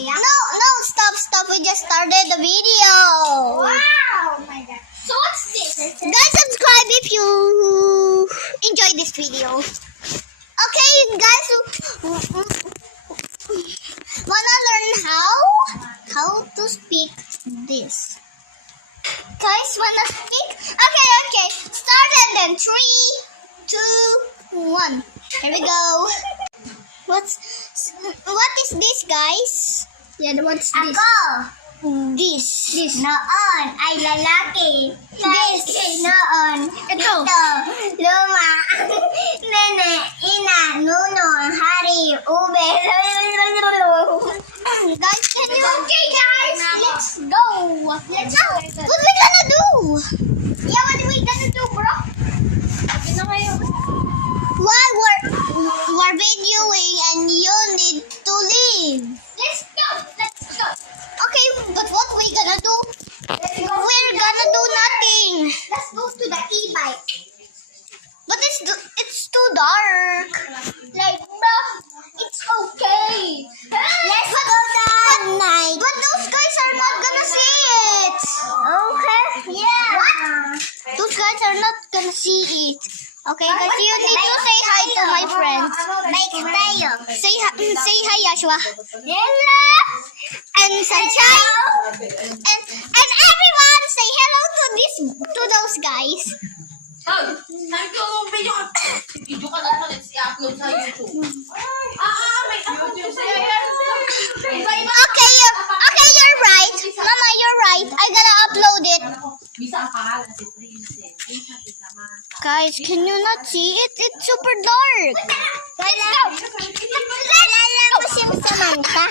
Stop. We just started the video. Wow! My God. So what's this? Guys, subscribe if you enjoy this video. Okay, guys, wanna learn how to speak this? Guys, wanna speak? Okay. Start and then 3, 2, 1. Here we go. What is this, guys? Yeah, what's this? This. Noon ay lalaki. This. Noon. Ito. Luma. Nene. Ina. Nuno. Hari. Ube. Guys, can you? Okay, guys. Let's go. Let's go. What we gonna do? Yeah, what are we gonna do, bro? Okay na kayo. Why we're videoing and you need to leave? Let's go. Okay, but what we gonna do? We're gonna do nothing. Let's go to the e-bike. But it's too dark. Like, bro, it's okay. Let's go that night. But those guys are not gonna see it. Okay. Yeah. What? Those guys are not gonna see it. Okay, guys, you need to say hi to my friends. Bike tayo. Say hi, Yashua. Hello. And Sunshine. And everyone say hello to those guys. Thank you, video ka. Video ka na let's i-upload sa YouTube. May upload sa Okay, you're right. Mama, you're right. I gotta upload it. Bisa ang pangalan si Princess. Bisa Samantha. Guys, can you not see it? It's super dark. Let's go. Kilala mo siyang Samantha?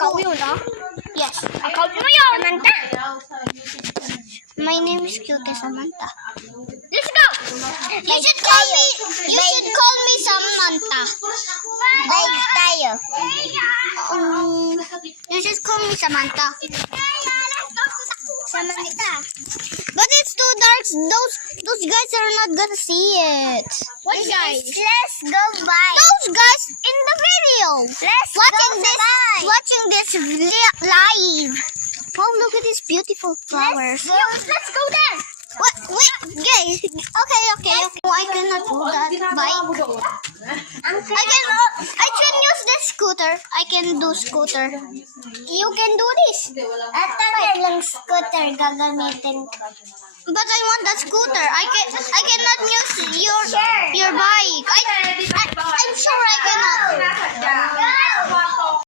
Ikaw yun, ah? Yes. Account mo yun. Samantha. My name is Cutie Samantha. Let's go. You should call me Samantha. Bike tayo. You should call me Samantha. Samantha. But it's too dark. Those guys are not gonna see it. What guys? Let's go by. Those guys in the video. Let's Watching this live. Oh, look at these beautiful flowers. Let's go there. What? Wait, guys. Okay. Oh, I cannot do that bike. I can use this scooter. I can do scooter. You can do this. At lang scooter gagamitin ko. But I want that scooter. I cannot use your bike. I'm sure I cannot.